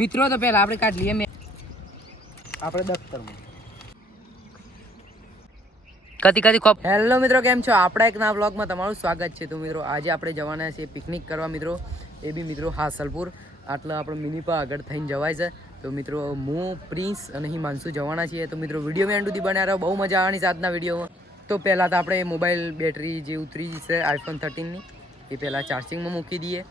મિત્રો તો પહેલા આપણે કાઢ લઈએ આપણે દફતરમાં કતી ખોપ. હેલો મિત્રો, કેમ છો? આપણા એક નવા બ્લોગમાં તમારું સ્વાગત છે. તો મિત્રો આજે આપણે જવાના છીએ પિકનિક કરવા મિત્રો, એ બી મિત્રો હાસલપુર. આટલા આપણે મિનિપા આગળ થઈને જવાય છે. તો મિત્રો હું પ્રિન્સ અને હિમાંશુ જવાના છીએ. તો મિત્રો વિડીયો એન્ડ સુધી બન્યા રહો, બહુ મજા આવવાની છે આજના વિડીયોમાં. તો પહેલાં તો આપણે મોબાઈલ બેટરી જે ઉતરી જશે આઈફોન 13ની એ પહેલાં ચાર્જિંગમાં મૂકી દઈએ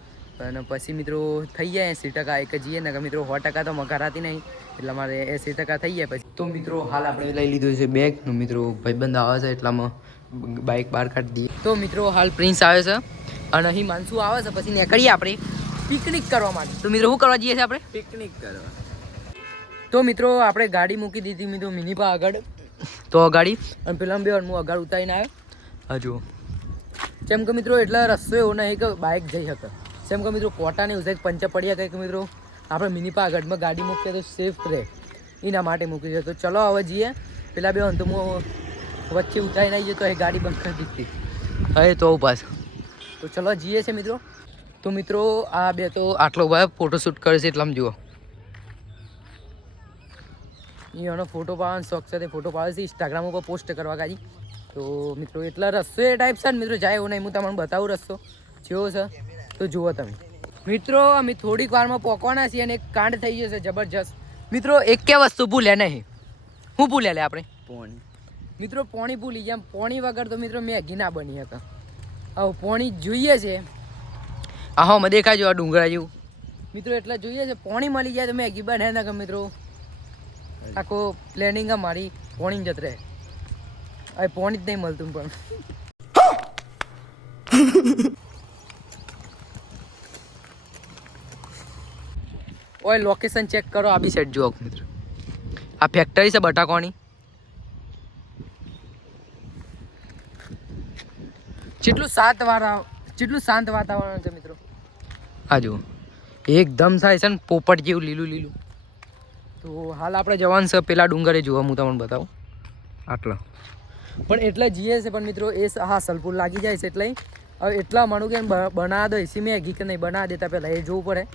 અને પછી મિત્રો થઈ જાય 80% એક જઈએ ને મિત્રો 100% તો મગારાતી નહીં, એટલે મારે 80% થઈ જાય પછી. તો મિત્રો હાલ આપણે લઈ લીધું છે બેગ. મિત્રો ભાઈબંધ આવે છે એટલામાં બાઇક બહાર કાઢી દઈએ. તો મિત્રો હાલ પ્રિન્સ આવે છે અને અહીં માનસુ આવે છે. પછી નીકળીએ આપણે પિકનિક કરવા માટે. તો મિત્રો શું કરવા જઈએ છીએ આપણે? પિકનિક કરવા. તો મિત્રો આપણે ગાડી મૂકી દીધી મિત્રો મિનિપા આગળ. તો ગાડી અને પેલા બે હું આગળ ઉતારીને આવ્યો હજુ. જેમ કે મિત્રો એટલે રસ્તો એવો નહીં કે બાઇક જઈ શકે. જેમ કે મિત્રો કોટા નહીં ઉઠાય પંચર પડ્યા કંઈક મિત્રો આપણે મિનિપા આગળમાં ગાડી મૂકીએ તો સેફ રહે, એના માટે મૂકી છે. તો ચલો હવે જઈએ. પેલા બે તો હું વચ્ચે ઉતારીને આવી જઈએ તો એ ગાડી બંધ કરી દીધી હવે તો પાછું. તો ચલો જઈએ છે મિત્રો. તો મિત્રો આ બે તો આટલો ભાઈ ફોટોશૂટ કરે છે એટલામાં જુઓ. એનો ફોટો પાડવાનો શોખ છે, ફોટો પાડે છે ઇન્સ્ટાગ્રામ ઉપર પોસ્ટ કરવા ગાડી. તો મિત્રો એટલા રસ્તો એ ટાઈપ છે ને મિત્રો, જાય એવું નહીં. હું તમને બતાવું રસ્તો જેવો છે તો જુઓ તમે. મિત્રો અમે થોડીક વારમાં પહોંચવાના છીએ અને એક કાંડ થઈ જશે જબરજસ્ત. મિત્રો એક કે વસ્તુ ભૂલ્યા નહીં. શું ભૂલ્યા લે આપણે? પોણી. મિત્રો પોણી ભૂલી ગયા. પોણી વગર તો મિત્રો મેગી ના બની હતા. હવે પોણી જોઈએ છે. હા મેં દેખાય આ ડુંગરા જેવું મિત્રો, એટલે જોઈએ છે પોણી મળી જાય તો મેગી બને ના કે મિત્રો આખો પ્લેનિંગ મારી પોણી જત રહે. હવે પોણી જ નહીં મળતું પણ ઓય લોકેશન ચેક કરો. આ બી સાઈડ જુઓ મિત્રો, આ ફેક્ટરી છે બટાકોની. જેટલું શાંત વાતાવરણ છે મિત્રો. આ જુઓ એકદમ થાય છે ને પોપટ જેવું લીલું લીલું. તો હાલ આપણે જવાનું છે પેલા ડુંગરે જોવા, હું તમને બતાવું. આટલા પણ એટલે જઈએ છે પણ મિત્રો એ હાસલપુર લાગી જાય છે. એટલે હવે એટલા માનું કે બનાવી દો એસી મેગી કે નહીં બનાવી દેતા પહેલાં એ જોવું પડે.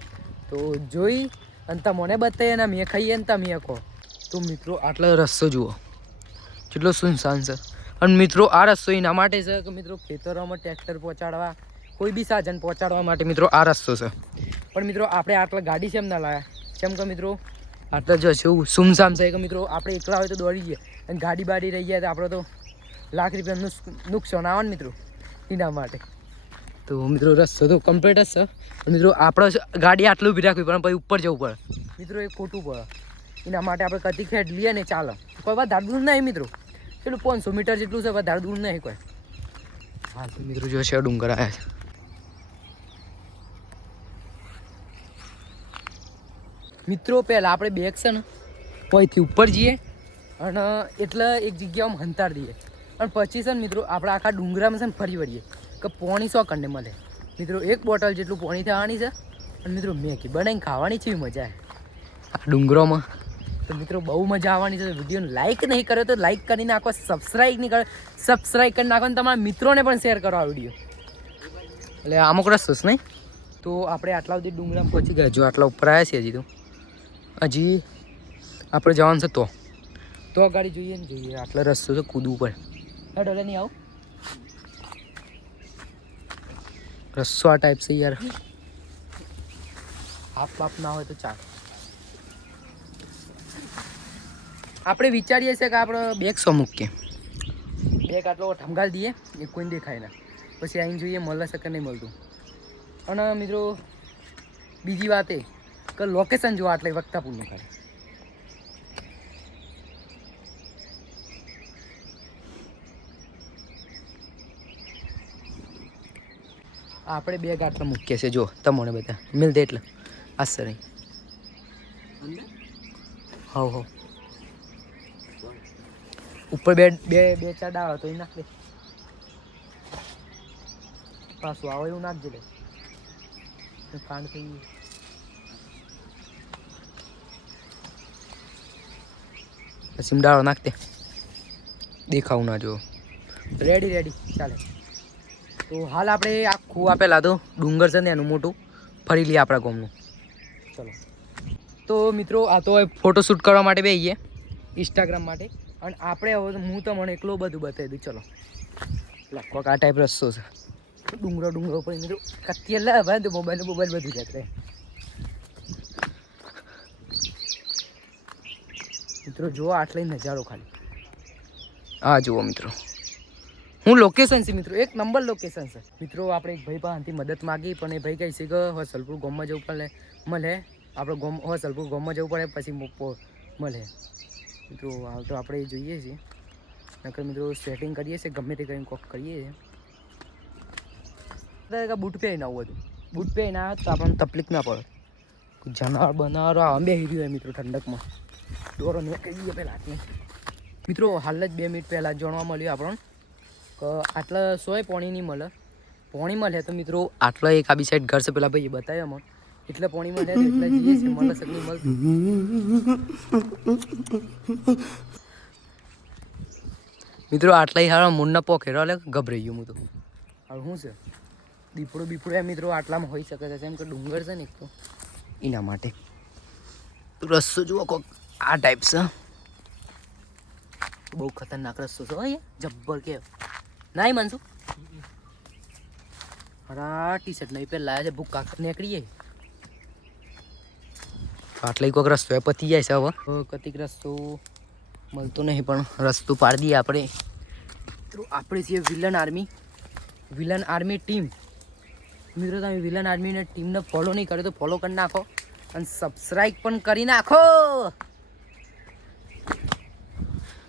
તો જોઈ અને તમને બતાવીએ ને મેં ખાઈએ ને તમે કહો. તો મિત્રો આટલો રસ્તો જુઓ જેટલો સુનસાન છે. અને મિત્રો આ રસ્તો એના માટે છે કે મિત્રો ખેતરોમાં ટ્રેક્ટર પહોંચાડવા, કોઈ બી સાધન પહોંચાડવા માટે મિત્રો આ રસ્તો છે. પણ મિત્રો આપણે આટલા ગાડી છે એમ ના લાવ્યા. જેમ કે મિત્રો આટલા જશે એવું સુમસામ છે કે મિત્રો આપણે એકલા હોય તો દોડી જઈએ અને ગાડી બાડી રહી જાય તો આપણે તો લાખ રૂપિયાનું નુકસાન આવે ને મિત્રો, એના માટે. તો મિત્રો રસ્તો તો કમ્પ્લીટ જ છે. મિત્રો આપણે ગાડી આટલું ઊભી રાખવી પણ પછી ઉપર જવું પડે મિત્રો, એ ખોટું પડે. એના માટે આપણે કતી ખેડ લઈએ ને ચાલે. કોઈ વધારે દૂર નહીં મિત્રો, પેલું 500 મીટર જેટલું છે, વધારે દૂર નહીં કોઈ. હા તો મિત્રો જો છે ડુંગર આવ્યા છે. મિત્રો પહેલાં આપણે બેગ છે ને અહીંથી ઉપર જઈએ અને એટલે એક જગ્યામાં હંતાર દઈએ અને પછી છે ને મિત્રો આપણે આખા ડુંગરામાં છે ને ફરી વળીએ કે પોણી 100 કંડે મળે. મિત્રો એક બોટલ જેટલું પોણી થવાની છે અને મિત્રો મેગી બનાવીને ખાવાની છે મજા આવે આ ડુંગરોમાં. તો મિત્રો બહુ મજા આવવાની છે. વિડીયોને લાઇક નહીં કર્યો તો લાઇક કરી નાખો, સબસ્ક્રાઈબ નહીં કરો સબસ્ક્રાઈબ કરી નાખો અને તમારા મિત્રોને પણ શેર કરો આ વિડીયો. એટલે અમુક રસ્તો નહીં. તો આપણે આટલા સુધી ડુંગરામાં પહોંચી ગયા. જો આટલા ઉપર આવ્યા છીએ હજી આપણે જવાનું છે તો ગાડી જોઈએ ને જોઈએ. આટલો રસ્તો છે કૂદવું પડે. ડોલે નહીં આવું રસ્તો આ ટાઈપ છે યાર. હાફ બાપ ના હોય તો ચાલ. આપણે વિચારીએ છીએ કે આપણે બેગ સો મૂકીએ, બેગ આટલો ઠમગાલ દઈએ એ કોઈને દેખાય ના. પછી આવીને જોઈએ મળે છે કે નહીં મળતું. અને મિત્રો બીજી વાત એ કે લોકેશન જો આટલે વક્તાપુરનું ખાલી. આપણે બેગ આટલા મૂકીએ છીએ જો તમને બધા મિલ દે એટલે આ સર હવ ઉપર બે ચાર ડાળો તો એ નાખ દે. પાછું આવે એવું નાખજે લે કાંડ થઈ ગયું. પછી ડાળો નાખ દે દેખાવું ના જો. રેડી ચાલે. તો હાલ આપણે આખું આપેલા તો ડુંગર છે ને એનું મોટું ફરી લઈએ આપણા ગામનું. ચલો તો મિત્રો આ તો ફોટોશૂટ કરવા માટે બેસીએ ઇન્સ્ટાગ્રામ માટે, અને આપણે હવે હું તો મને એકલો બધું બતાવી દઉં. ચલો લગભગ આ ટાઈપ રસ્તો છે, ડુંગરો પર મિત્રો કત્તી ભાઈ તો મોબાઈલ બધું જતું. મિત્રો જુઓ આટલી નજારો ખાલી. હા જુઓ મિત્રો, હું લોકેશન છે મિત્રો, એક નંબર લોકેશન છે મિત્રો. આપણે એક ભાઈ પાસેથી મદદ માગી, પણ એ ભાઈ કહે છે કે હોસલપુર ગામમાં જવું પડે, મળે આપણે હોસલપુર ગામમાં જવું પડે પછી મળે. મિત્રો હાલ તો આપણે જોઈએ છીએ, નકર મિત્રો સેટિંગ કરીએ છીએ, ગમે તે કરીને કોક કરીએ છીએ. બૂટ પહેરીને આવું હતું, બૂટ પહેરીને આવ્યો તો આપણને તકલીફ ના પડે. જનાવર બનાવર અંબે હીર્યું હોય મિત્રો ઠંડકમાં. દોરો નીકળી ગયો પહેલાં હાથમાં. મિત્રો હાલ જ 2 મિનિટ પહેલાં જાણવા મળ્યું આપણને કે આટલા 100 પોણી નહીં મળે. પોણી મળે તો મિત્રો આટલા એક આ બી સાઈડ ઘર છે, પેલા ભાઈ બતાવ્યા અમને એટલે પોણી મળે એટલે જઈએ છીએ, મળે શકે નહીં મળતું. મિત્રો આટલા હારા મૂળના પોખેરો એટલે ગભરાઈ ગયું હું તો. હવે શું છે દીપડો એ મિત્રો આટલામાં હોઈ શકે છે, એમ કે ડુંગર છે ને એક તો એના માટે. રસ્તો જુઓ કોક આ ટાઈપ છે, બહુ ખતરનાક રસ્તો છે જબ્બર કે નહીં માનશું. હરા ટી-શર્ટ નહીં પહેલા લાયા છે, ભૂખ કાક નીકળીએ. આટલે કોઈક રસ્તો એ પતી જાય છે. હવે કતિક રસ્તો મળતો નહીં, પણ રસ્તો પાડી દઈએ આપણે. મિત્રો આપણે છીએ વિલન આર્મી ટીમ. મિત્રો તમે વિલન આર્મીની ટીમને ફોલો નહીં કર્યો તો ફોલો કરી નાખો, અને સબસ્ક્રાઈબ પણ કરી નાખો.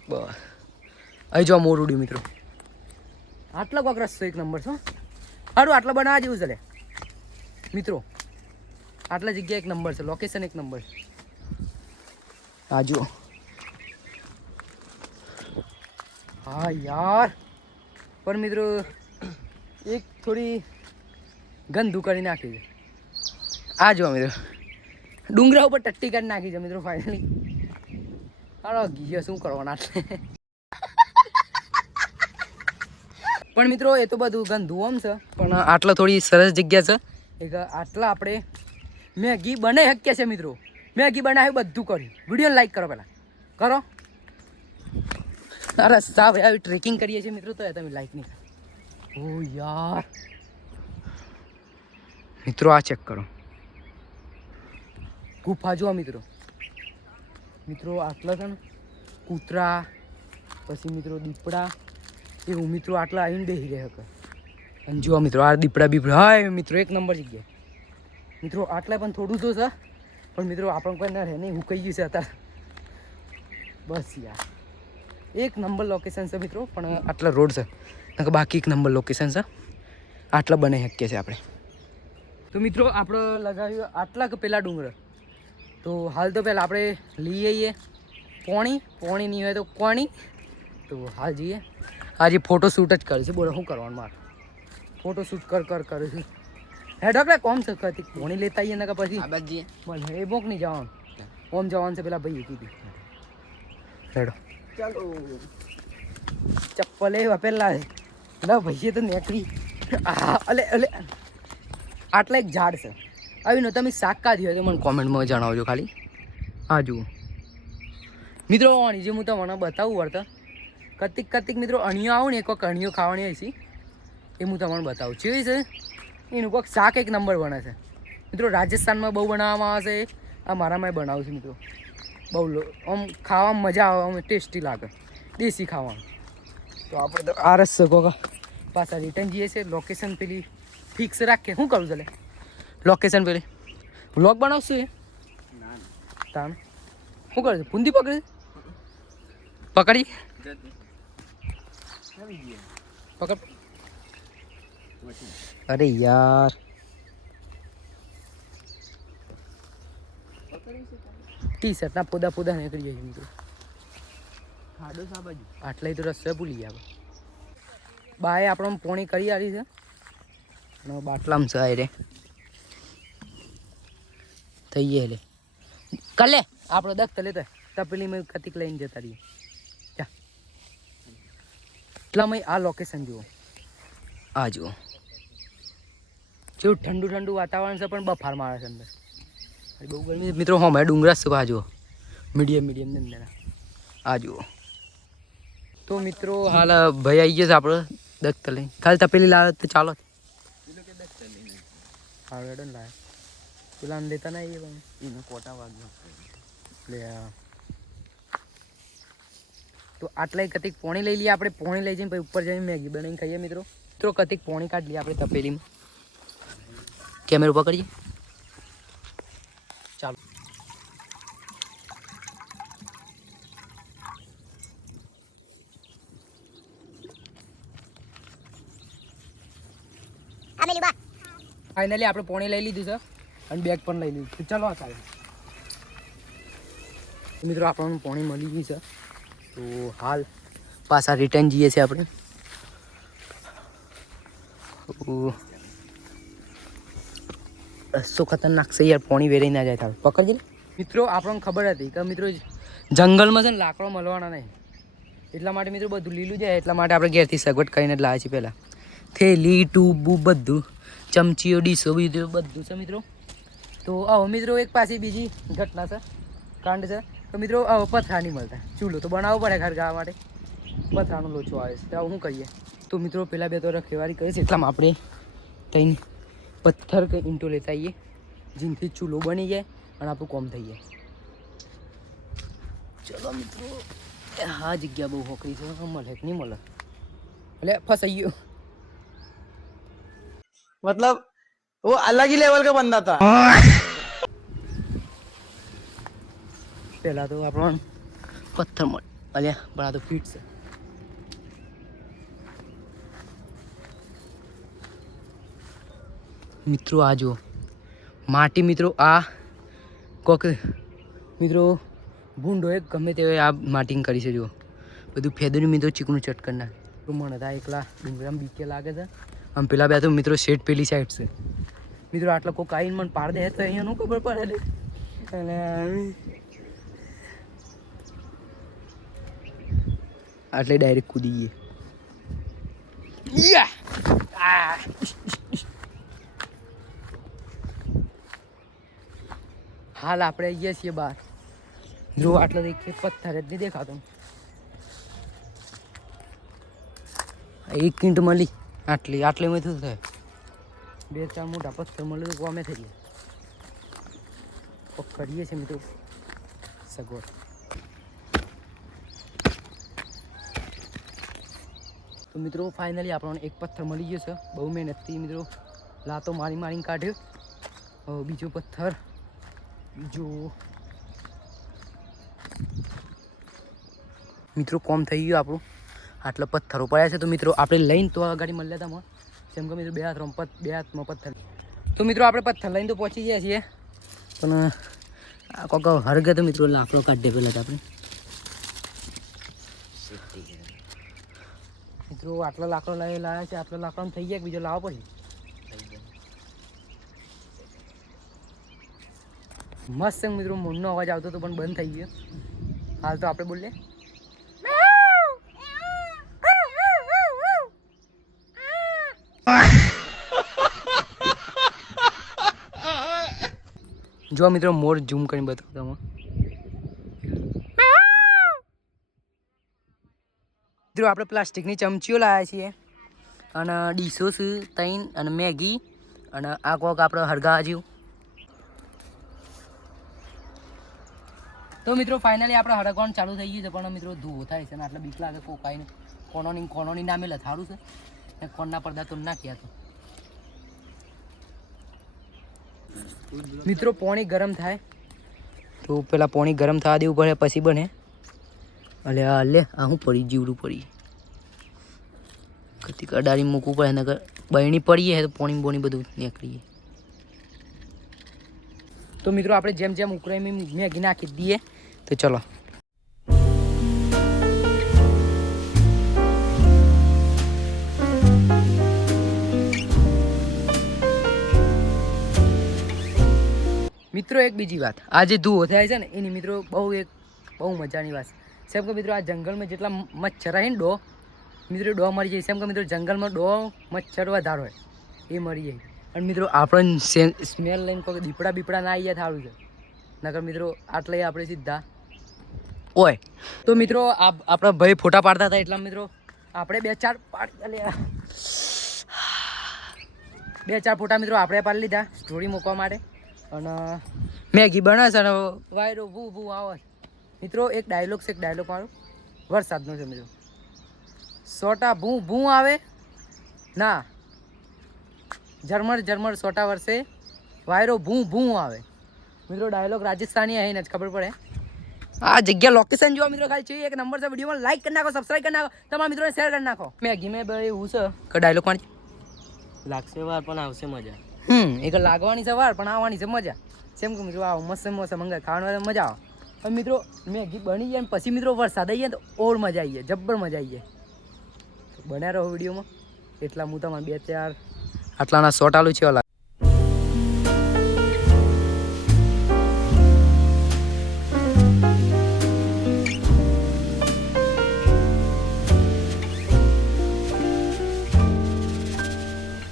બસ અહીં જો મોર ઉડ્યું મિત્રો. આટલો કોક રસ્તો એક નંબર છો. સારું આટલો બનાવવા જેવું છે મિત્રો. આટલા જગ્યા એક નંબર છે, લોકેશન એક નંબર છે. હા જુઓ. હા યાર પણ મિત્રો એક થોડી ગંદુ કરી નાખી છે. આ જુઓ મિત્રો ડુંગરા ઉપર ટટ્ટી કરી નાખી છે મિત્રો ફાઇનલી. હાલો ગયો શું કરવાના પણ મિત્રો એ તો બધું ગંદુ આમ છે, પણ આટલા થોડી સરસ જગ્યા છે. એક આટલા આપણે મેગી બનાવી શકીએ છે મિત્રો. મેગી બનાવી બધું કર્યું. વિડીયો લાઈક કરો પહેલાં કરો. અરે સાવ આવી ટ્રેકિંગ કરીએ છીએ મિત્રો, તો તમે લાઈક નહીં કરો. ઓ યાર મિત્રો આ ચેક કરો ગુફા જુઓ મિત્રો. મિત્રો આટલા છે ને કૂતરા પછી મિત્રો દીપડા એવું મિત્રો આટલા આવીને બેસી રહે શકે. અને જુઓ મિત્રો આ દીપડા હા મિત્રો એક નંબર જગ્યા. મિત્રો આટલા પણ થોડું તો છે, પણ મિત્રો આપણને કોઈ ના રહે નહીં, હું કહી ગયું છે અત્યારે. બસ યાર એક નંબર લોકેશન છે મિત્રો, પણ આટલા રોડ છે બાકી એક નંબર લોકેશન છે. આટલા બનાવી શકીએ છીએ આપણે. તો મિત્રો આપણે લગાવ્યું આટલા કે પેલા ડુંગર. તો હાલ તો પહેલાં આપણે લઈ આવીએ પોણી નહીં હોય તો કોણી. તો હાલ જઈએ. આજે ફોટોશૂટ જ કરીશું. બોલો શું કરવાનું મારે? ફોટોશૂટ કરીશું. હે ઢોકળા કોમ છે કતી પોણી લેતા આવીએ ને કે પછી બોલ એ બોક નહીં જવાનું, ઓમ જવાનું છે પેલા ભાઈ કીધી. હેડો ચાલો ચપ્પલ એ પેલા ના ભાઈએ તો નીકળી. અલે આટલા એક ઝાડ છે આવીને તમે શાક કાઢી હોય તો મને કોમેન્ટમાં જણાવજો ખાલી. હા જુઓ મિત્રો જે હું તમને બતાવું વળતા કતિક મિત્રો અણીઓ આવું ને એક વખત અણીઓ ખાવાની હોય છે એ હું તમને બતાવું કેવી છે. એનું કોઈક શાક એક નંબર બને છે મિત્રો. રાજસ્થાનમાં બહુ બનાવવામાં આવે છે. આ મારામાં બનાવું છું મિત્રો. બહુ આમ ખાવામાં મજા આવે, આમ ટેસ્ટી લાગે દેશી ખાવાનું. તો આપણે તો આ રસ શકો પાછા રિટર્ન જઈએ છીએ. લોકેશન પેલી ફિક્સ રાખીએ. શું કરું ચાલે લોકેશન પેલી વ્લોગ બનાવશું એ તાણ શું કરે છે? પૂંદી પકડી પકડ. અરે યાર ટી-શર્ટ ના પોદા નીકળી જાય મિત્રો. ખાડો સા બાજુ આટલા તો રસ્તે ભૂલી ગયા. બાએ આપણને પોણી કરી આવી છે બાટલામ છે રે થઈ ગયે લે કલે આપણો દખ્ત લેતો તપેલી મેં કતિક લઈને જતા રહીએ. એટલામાં આ લોકેશન જુઓ. આ જુઓ જેવું ઠંડુ વાતાવરણ છે, પણ બફાર મારે છે અંદર. બહુ ગરમી મિત્રો. હા મેં ડુંગરા છે આ જુઓ, મીડિયમ મીડિયમ ને અંદર આ જુઓ. તો મિત્રો હાલ ભાઈ આવી ગયા છે આપણે દત્ત લઈને. ખાલી તપેલી લાવે તો ચાલો. હા રેડો ને લાવે પેલા લેતા નહીં એને કોટા વાગ્યો લે. તો આટલા કતિક પોણી લઈ લઈએ આપણે. પોણી લઈ જઈને પછી ઉપર જઈને મેગી બનાવીને ખાઈએ મિત્રો. મિત્રો કતિક પોણી કાઢી લઈએ આપણે તપેલીમાં. કેમેરો પકડીએ ચાલો. ફાઇનલી આપણે પોણી લઈ લીધું છે અને બેગ પણ લઈ લીધું. ચાલો આ ચાલે મિત્રો આપણને પોણી મળી ગઈ છે. તો હાલ પાછા રિટર્ન જઈએ છીએ આપણે. રસ્તો ખતરનાક છે યાર, પોણી વેરાઈ ના જાય થાય. પકડજે મિત્રો. આપણને ખબર હતી કે મિત્રો જંગલમાં છે ને લાકડો મળવાના નહીં, એટલા માટે મિત્રો બધું લીલું જાય. એટલા માટે આપણે ઘેરથી સગવડ કરીને જ લાવીએ છીએ. પહેલાં થેલી ટૂબું બધું, ચમચીઓ ડીશો બીજું બધું છે મિત્રો. તો આવો મિત્રો એક પાછી બીજી ઘટના છે, કાંડ છે. તો મિત્રો પથરા નહીં મળતા, ચૂલો તો બનાવવો પડે ઘર ગાવા માટે. પથરાનો લોચો આવે છે, તો શું કરીએ? તો મિત્રો પેલા બે તો રખેવારી કરીએ છે, એટલામાં આપણે ત્યાં પથ્થર કે ઈંટો લેતા આવીએ, જેનાથી ચૂલો બની જાય અને આપણું કોમ થઈ જાય. ચલો મિત્રો. હા જગ્યા બહુ હોકરી છે, મળે કે નહીં મળે? એટલે ફસાઈ ગયો. मतलब वो अलग ही लेवल का बंदा था. પહેલાં તો આપણને પથ્થર મળે. અલ્યા પણ આ તો ફીટ છે. મિત્રો આ જુઓ માટી. મિત્રો આ કોક મિત્રો ભૂંડો એક ગમે તે આ માટીને કરી છે. જુઓ બધું ફેદરી મિત્રો ચીકણું ચટકર નાખે. તો મને હતા એકલા ડુંગરામાં બીકે લાગે છે. આમ પેલા બે તો મિત્રો શેઠ પેલી સાઈડ છે. મિત્રો આટલો કોઈ આવીને મને પાડ દે તો અહીંયા નું ખબર પડે. અને આટલે ડાયરેક્ટ કૂદી ગઈએ. હાલ આપણે આવીએ છીએ બહાર. જો આટલો દેખીએ પથ્થર જ નહીં દેખાતો. એક ઈંટ મળી આટલે મેં થયું થાય. બે ચાર મોટા પથ્થર મળે તો અમે થઈ ગયા. પકડીએ છીએ મિત્રો સગવડ. તો મિત્રો ફાઇનલી આપણને એક પથ્થર મળી ગયો છે. બહુ મહેનતથી મિત્રો લાતો મારીને કાઢ્યો. બીજો પથ્થર બીજો મિત્રો કોમ થઈ ગયું આપણું. આટલા પથ્થરો પડ્યા છે. તો મિત્રો આપણે લઈને તો ગાડી મળી લેતા માં જેમ કે મિત્રો બે હાથમાં પથ્થર. તો મિત્રો આપણે પથ્થર લઈને તો પહોંચી ગયા છીએ, પણ આ કોક હરગે તો મિત્રો લાકડો કાઢે પહેલાં આપણે. મિત્રો આટલો લાકડો લાવ્યા છે. આટલો લાકડો થઈ ગયા, બીજો લાવો પછી મસ્ત મિત્રો. મોરનો અવાજ આવતો હતો પણ બંધ થઈ ગયો. હાલ તો આપણે બોલીએ. જો મિત્રો મોર ઝૂમ કરીને બતાવતા હું. મિત્રો આપણે પ્લાસ્ટિકની ચમચીઓ લાવ્યા છીએ અને ડીશો છે તૈન અને મેગી અને આ કોક આપણે હરગા જેવું. તો મિત્રો ફાઇનલી આપણે હરગવાનું ચાલુ થઈ ગયું છે, પણ મિત્રો ધૂવો થાય છે ને આટલા બીક લાગે. કોકાઈને કોનોની નામે લથારું છે ને કોનના પડદા તો નાખ્યા. તો મિત્રો પાણી ગરમ થાય તો પેલા પાણી ગરમ થવા દેવું પડે પછી બને. અલે આ હું પડી જીવડું પડી કતિક અડાડી મૂકવું પડે નગર બહેણી પડીએ તો પોણી બધું નીકળીએ. તો મિત્રો આપણે જેમ જેમ ઉકળાઈ મેગી નાખી દઈએ. તો ચલો મિત્રો એક બીજી વાત, આ જે ધુઓ થાય છે ને એની મિત્રો બહુ મજાની વાત છે. કેમ કે મિત્રો આ જંગલમાં જેટલા મચ્છર રહે ને મિત્રો ડો મરી જાય. કેમ કે મિત્રો જંગલમાં મચ્છર વધારે હોય એ મરી જાય. અને મિત્રો આપણને સ્મેલ લઈને કોઈ દીપડા ના આવી જાય સારું છે. નકર મિત્રો આટલે આપણે સીધા ઓય. તો મિત્રો આપણા ભાઈ ફોટા પાડતા હતા એટલા મિત્રો આપણે 2-4 ફોટા મિત્રો આપણે પાડી લીધા સ્ટોરી મૂકવા માટે. અને મેગી બનાવે છે અને વાયરો ભૂ ભૂ આવે મિત્રો. એક ડાયલોગ છે, એક ડાયલોગ મારો વરસાદનો છે મિત્રો. સોટા ભૂ ભૂ આવે ના, ઝરમર ઝરમર સોટા વરસે, વાયરો ભૂ ભૂ આવે મિત્રો. ડાયલોગ રાજસ્થાની અહીં જ ખબર પડે. આ જગ્યા લોકેશન જોવા મિત્રો ખાલી છે એક નંબર છે. વિડીયોમાં લાઈક કરી નાખો, સબસ્ક્રાઈબ કરી નાખો, તમારા મિત્રોને શેર કરી નાખો. મેગી મેં ભાઈ એવું છે કે ડાયલોગ પણ લાગશે વાર પણ આવશે મજા. એક લાગવાની છે વાર પણ આવવાની છે મજા. સેમ કે મિત્રો આવો મસ્ત મસ્ત મંગાય ખાવાની મજા આવે. પણ મિત્રો મેગી બની જાય ને પછી મિત્રો વરસાદ આવી જાય તો ઓર મજા આવી જાય, જબ્બર મજા આવી જાય. બન્યા રહો વિડીયોમાં. એટલા હું તમારે 2-4 આટલાના શોટ આલું છે.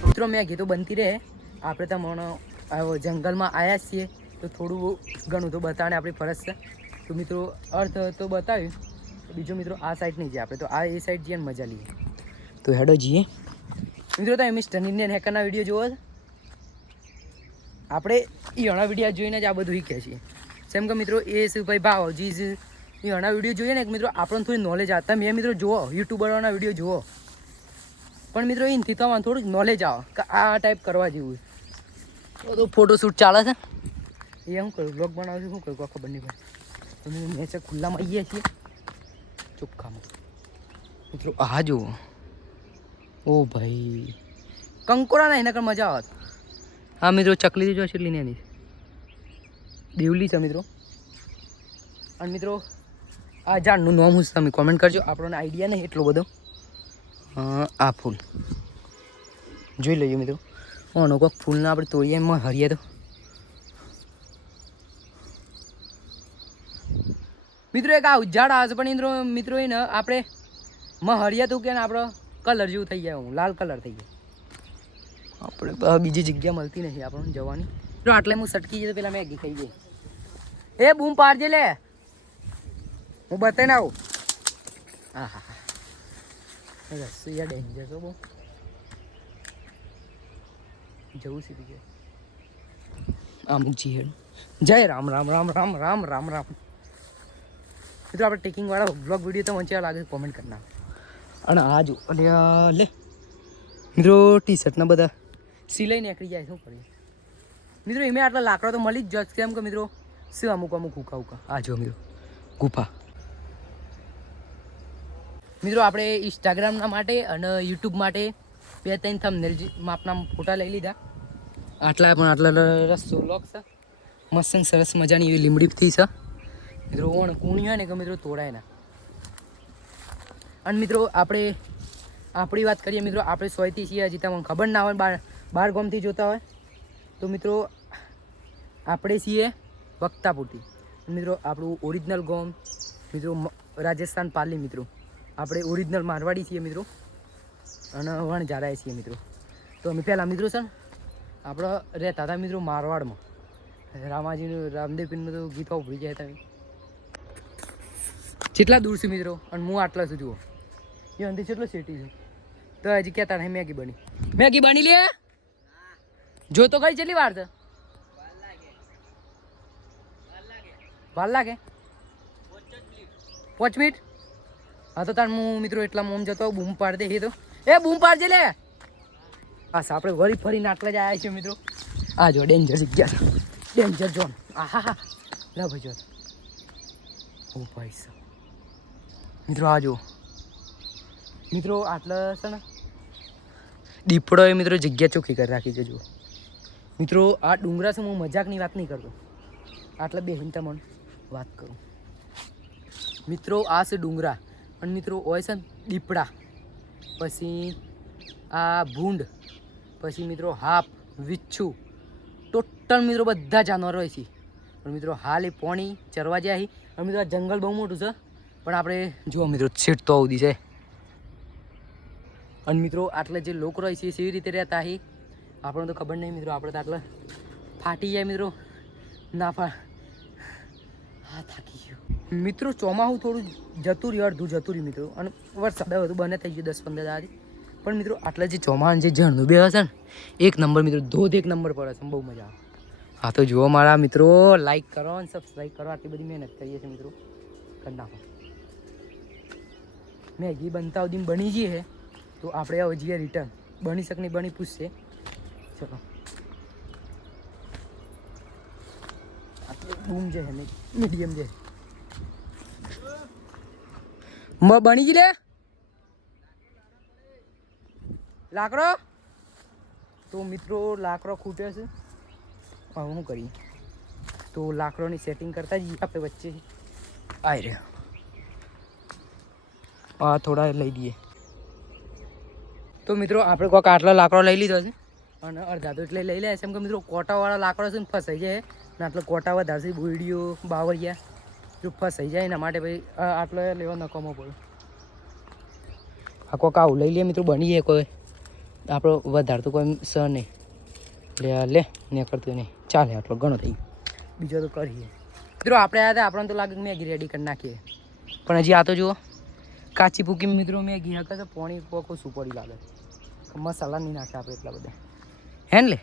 મિત્રો મેગી તો બનતી રહે. આપણે તો જંગલમાં આવ્યા છીએ તો થોડું ઘણું તો બતાવવાની આપણી ફરજ છે. તો મિત્રો અર્થ તો બતાવ્યું. બીજો મિત્રો આ સાઈડ નહીં જઈએ આપણે, તો આ એ સાઈડ જઈએ ને મજા લઈએ. તો હેડો જઈએ મિત્રો. તમે મિસ્ટર ઇન્ડિયન હેકરના વિડીયો જોવો છો? આપણે એના વિડીયો જોઈને જ આ બધું શીખીએ છીએ. સેમ કે મિત્રો એ શું ભાઈ ભાવજી એના વિડીયો જોઈએ ને મિત્રો આપણને થોડી નોલેજ આવે. તમે મિત્રો જુઓ યુટ્યુબરોના વિડીયો જુઓ પણ મિત્રો એનાથી તમારે થોડુંક નોલેજ આવે કે આ ટાઈપ કરવા જેવું. તો ફોટોશૂટ ચાલે છે એ શું કરું, બ્લોગ બનાવું છું, શું કરું કોઈ ખબર નહીં પડે. તમે મેચ ખુલ્લામાં આવીએ છીએ ચોખ્ખામાં મિત્રો. આ જુઓ ઓ ભાઈ કંકોરા ના એના કર મજા આવત. હા મિત્રો ચકલી જો છે લીને દેવલી છે મિત્રો. અને મિત્રો આ ઝાડનું નામ હું તમે કોમેન્ટ કરજો, આપણને આઈડિયા નહીં એટલો બધો. આ ફૂલ જોઈ લઈએ મિત્રો. ઓનો કોઈક ફૂલના આપણે તોડીએ એમાં હરીએ તો મિત્રો એક આ ઉજાડ આવે છે પણ મિત્રો એને આપણે હરીએ તો કે આપણો કલર જેવું થઈ જાય, હું લાલ કલર થઈ જાય. આપણે બીજી જગ્યા મળતી નથી આપણને જવાની. તો આટલે હું સટકી જઈએ તો પેલા મેગી ખાઈ જાય. એ બૂમ પાડજે લે, હું બતાવીને આવું. હા હા હા રસોઈયા ડેન્જર છો બહુ. જવું છે બીજે આમ જી જય રામ રામ રામ રામ રામ રામ રામ. મિત્રો આપણે ટેકિંગવાળા બ્લોગ વિડીયો તો મને લાગે કોમેન્ટ કરી નાખો. અને આ જો લે મિત્રો ટી શર્ટના બધા સિલાઈ નીકળી જાય, શું કરીએ મિત્રો. એમાં આટલા લાકડા તો મળી જ જાય કેમ કે મિત્રો શું અમુક ઉકા ઉકા. આ જો મિત્રો ગુફા. મિત્રો આપણે ઇન્સ્ટાગ્રામના માટે અને યુટ્યુબ માટે 2-3 થંબનેલ માપના ફોટા લઈ લીધા. આટલા પણ આટલા રસ્તો લોક છે મસ્ત સરસ મજાની એવી લીમડીથી છે મિત્રો. ઓણ કૂણી હોય ને કે મિત્રો તોડાય ના. અને મિત્રો આપણી વાત કરીએ મિત્રો, આપણે સોયથી છીએ હજી તમને ખબર ના હોય, બાર ગામથી જોતા હોય તો મિત્રો આપણે છીએ વક્તાપુરથી. મિત્રો આપણું ઓરિજિનલ ગામ મિત્રો રાજસ્થાન પાલી મિત્રો. આપણે ઓરિજિનલ મારવાડી છીએ મિત્રો અને વણઝારાએ છીએ મિત્રો. તો અમે પહેલાં મિત્રો છે ને આપણે રહેતા હતા મિત્રો મારવાડમાં. રામાજીનું રામદેવપીરનું તો ગીતો ઉભરી જાય તમે કેટલા દૂર છે મિત્રો. અને હું આટલા છું જુઓ એ અંદરથી કેટલો સિટી છે. તો હજી કહેતા નહીં મેગી બની લે જો તો કઈ કેટલી વાર છે? વાર લાગે 5 મિનિટ. હા તો તાર હું મિત્રો એટલા મોમ જતો બૂમ પાડ દે. તો એ બૂમ પાડજે લે. હા આપણે વળી ફરીને આટલા જ આવ્યા છીએ મિત્રો. આ જો ડેન્જર જગ્યા છે, ડેન્જર ઝોન. હા હા લા ભાઈ જો ઓ ભાઈ સાહેબ મિત્રો આ જો મિત્રો આટલા છે ને દીપડોએ મિત્રો જગ્યા ચોખ્ખી કરી રાખી છે જુઓ મિત્રો. આ ડુંગરા છે, હું મજાકની વાત નહીં કરતો. આટલા બેહીને તમને વાત કરું મિત્રો. આ છે ડુંગરા અને મિત્રો હોય છે ને દીપડા, પછી આ ભૂંડ, પછી મિત્રો હાપ, વિચ્છું, ટોટલ મિત્રો બધા જાનવરો હોય છે. પણ મિત્રો હાલ એ પોણી ચરવા જાય અને મિત્રો આ જંગલ બહુ મોટું છે પણ આપણે જુઓ મિત્રો સીટ તો આવતી છે. અને મિત્રો આટલા જે લોકો રહે છે કેવી રીતે રહેતા હી આપણને તો ખબર નહીં મિત્રો. આપણે તો આટલા ફાટી જાય મિત્રો. ના હા થાકી ગયો મિત્રો. ચોમાસું થોડું જતું રહ્યું, અડધું જતું રહ્યું મિત્રો. અને વરસાદ બધું બંધ થઈ ગયું 10-15 દાડાથી. પણ મિત્રો આટલા જે ચોમાસું જે ઝરણું બે હશે ને એક નંબર મિત્રો, ધોધ એક નંબર પડે છે, બહુ મજા આવે. હા તો જુઓ મારા મિત્રો, લાઈક કરો અને સબસ્ક્રાઈબ કરો. આટલી બધી મહેનત કરીએ છીએ મિત્રો, કરી નાખો. મેગી બનતા સુધી બની જઈએ તો આપણે હવે જઈએ રિટર્ન. બની શક નહીં બની પૂછશે. ચલો બૂમ છે મીડિયમ છે બની ગઈ લે લાકડો. તો મિત્રો લાકડો ખૂટે છે, હવે શું કરીએ? તો લાકડોની સેટિંગ કરતા જઈએ આપણે વચ્ચે. આવી રહ્યો આ થોડા લઈ દઈએ. તો મિત્રો આપણે કોઈક આટલો લાકડો લઈ લીધો છે અને અડધા તો એટલે લઈ લે છે. એમ કે મિત્રો કોટાવાળા લાકડો છે ને ફસાઈ જાય ને, આટલો કોટા વધારે છે, બોયડીઓ બાવરિયા જો ફસાઈ જાય એના માટે ભાઈ આટલો લેવો નકામો પડે. આ કોઈક આવું લઈ લઈએ મિત્રો, બની જાય કોઈ આપણો વધારે તો કોઈ સ નહીં. લે ને કરતું નહીં, ચાલે આટલો ઘણો થઈ ગયો. બીજો તો કરીએ મિત્રો. આપણે આવ્યા હતા, આપણને તો લાગે મેગી રેડી કરી નાખીએ, પણ હજી આ તો જુઓ કાચી પૂકી મિત્રો મેગી નાખે તો પાણી પોકો શું પડી લાગે. મસાલા નહીં નાખે આપણે એટલા બધા હે ને. લે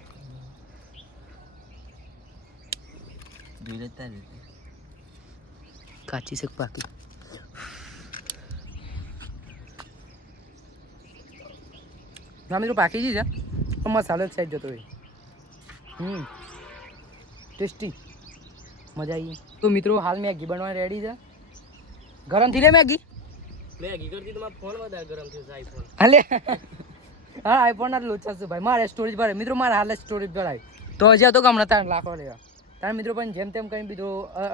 કાચી શક પાકી. ના મિત્રો પાકી જ છે પણ મસાલો એક સાઈડ જતો હોય. ટેસ્ટી મજા આવી. તો મિત્રો હાલ મેગી બનવા રેડી છે. ગરમ થઈ લે મેગી. મેગી કરતી તો મારો ફોન વધારે ગરમ થયો છે, આઈફોન. હાલે હા આઈફોન જ લોચા છે ભાઈ. મારે સ્ટોરેજ ભરે મિત્રો, મારે હાલ સ્ટોરેજ ભરાય તો હજી તો હમણાં તાર લાકડો લેવા તાર મિત્રો. પણ જેમ તેમ કંઈ બીજો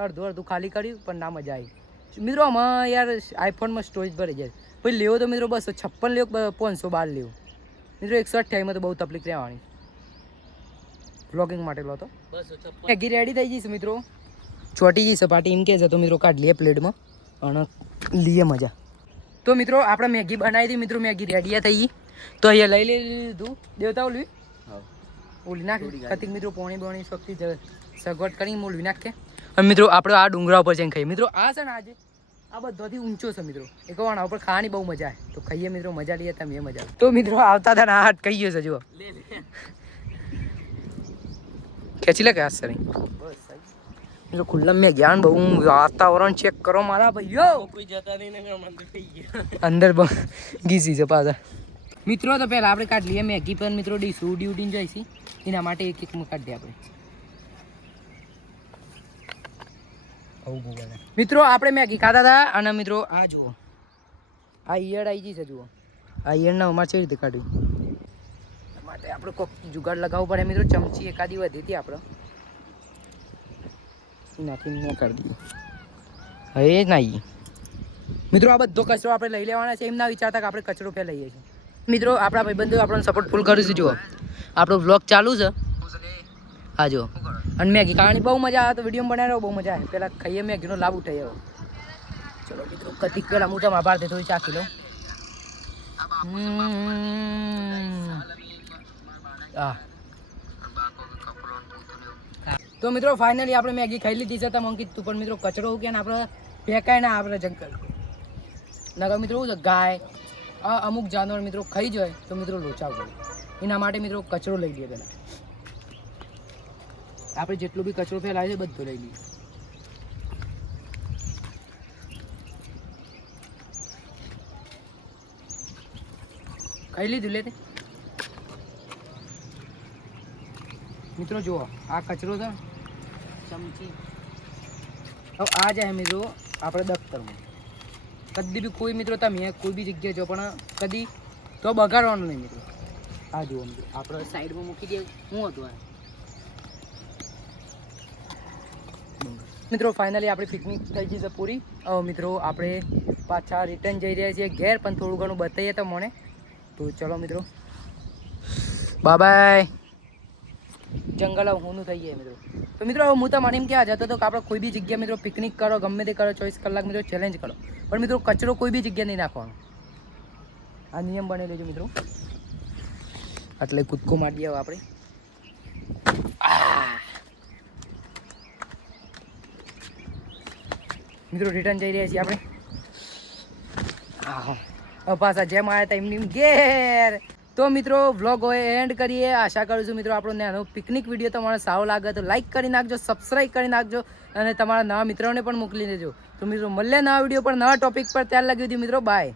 અડધું ખાલી કર્યું પણ ના મજા આવી મિત્રો. આમાં યાર આઈફોનમાં સ્ટોરેજ ભરી જાય. પછી લેવો તો મિત્રો 256 લેવો, 512 લેવો મિત્રો. 128માં તો બહુ તકલીફ રહેવાની. વ્લોગિંગ માટે લો તો 256 મેગી રેડી થઈ જઈશ મિત્રો. ચોટી જઈ સપાટી એમ કે છે તો મિત્રો કાઢ લઈએ પ્લેટમાં અને લઈએ મજા. તો મિત્રો આપણે મેગી બનાવી હતી મિત્રો. મેગી રેડી થઈ ગઈ તો અહીંયા લઈ લીધું. દેવતા ઓલવી ઓલી નાખી ખતીક મિત્રો. પોણી બોણી શક્તિ સગવડ કરી મોલવી નાખે. અને મિત્રો આપણે આ ડુંગરા ઉપર જઈને ખાઈએ મિત્રો. આ છે ને આજે આ બધાથી ઊંચો છે મિત્રો. એક વાણા ઉપર ખાવાની બહુ મજા આવે તો ખાઈએ મિત્રો. મજા લઈએ તમે એ મજા. તો મિત્રો આવતા હતા ને હાથ કહીએ છે જુઓ ખેંચી લે કે હાથ સર મિત્રો. ખુલ્લા મેં જ્ઞાન બહુ વાતાવરણ ચેક કરો મારા ભાઈઓ. કોઈ જતા નહીં ને અંદર થઈ ગયા. અંદર ગીસી છે પાછા મિત્રો. તો પહેલાં આપણે કાઢ લઈએ મેગી પણ મિત્રો. ડીશું ડ્યુટીને જઈશી એના માટે એક એકમાં કાઢ દે આપણે. મિત્રો આપણે મેગી ખાતા હતા અને મિત્રો આ જુઓ આ ઈયળ આવી ગઈ છે. જુઓ આ ઈયળના અમારે કેવી રીતે કાઢવી માટે આપણે કોઈક જુગાડ લગાવવું પડે મિત્રો. ચમચી એકાદી વધી હતી આપણે નાખીને મેં કરી દીધું. હવે નાઈ મિત્રો આ બધો કચરો આપણે લઈ લેવાના છે. એમ ના વિચારતા કે આપણે કચરો ફેલાઈએ લઈએ છીએ મિત્રો. આપણા ભાઈબંધો આપણને સપોર્ટ ફૂલ કરીશું. જુઓ આપણો બ્લોગ ચાલુ છે. હા જુઓ અને મેગી ખાવાની બહુ મજા આવે તો વિડીયો બનાવ્યો બહુ મજા આવે. પહેલાં ખાઈએ મેગીનો લાભ ઉઠાઈએ. ચલો મિત્રો કતિક પહેલાં હું તમારા ભારતે થોડી ચાખી લઉં. હા તો મિત્રો ફાઇનલી આપણે મેગી ખાઈ લીધી છે. તમે અંકિત તું પણ મિત્રો કચરો કે ને આપણે ફેંકાય ના આપણે જંગલ નગર મિત્રો શું છે ગાય અમુક જાનવર મિત્રો ખાઈ જાય તો મિત્રો લોચાવ પડે. એના માટે મિત્રો કચરો લઈ લઈએ. પહેલાં આપણે જેટલું બી કચરો ફેલાય છે બધું લઈ લઈએ. ખાઈ લીધું લે તે મિત્રો. જુઓ આ કચરો છે ચમચી. હવે આ જાય મિત્રો આપણે દફતરમાં. કદી બી કોઈ મિત્રો તમે કોઈ બી જગ્યાએ જો પણ કદી તો બગાડવાનું નહીં મિત્રો. આ જુઓ મિત્રો આપણે સાઈડમાં મૂકી દઈએ. શું હતું આ મિત્રો. ફાઇનલી આપણી પિકનિક થઈ ગઈ છે પૂરી. હવે મિત્રો આપણે પાછા રિટર્ન જઈ રહ્યા છીએ ઘેર. પણ થોડું ઘણું બતાવીએ તો મને તો ચલો મિત્રો બાય બાય. જંગલ હોનું થઈ જાય મિત્રો. તો મિત્રો હું તો મને એમ કહેવા જતો હતો કે આપણે કોઈ બી જગ્યાએ મિત્રો પિકનિક કરો ગમે તે કરો 24 કલાક મિત્રો ચેલેન્જ કરો પણ મિત્રો કચરો કોઈ બી જગ્યાએ નહીં નાખવાનો. આ નિયમ બની લેજો મિત્રો. એટલે કૂદકો મારી દઈએ આપણે. મિત્રો રિટર્ન જઈ રહ્યા છીએ આપણે. પાછા જેમ આવ્યા હતા એમની ઘેર. તો મિત્રો વ્લોગ હોય એન્ડ કરીએ. આશા કરું છું મિત્રો આપણો નાનો પિકનિક વિડીયો તમારે સારો લાગે તો લાઈક કરી નાખજો, સબસ્ક્રાઈબ કરી નાખજો અને તમારા નવા મિત્રોને પણ મોકલી દેજો. તો મિત્રો મળીએ નવા વિડીયો પર, નવા ટોપિક પર. ત્યાર લગી મિત્રો બાય.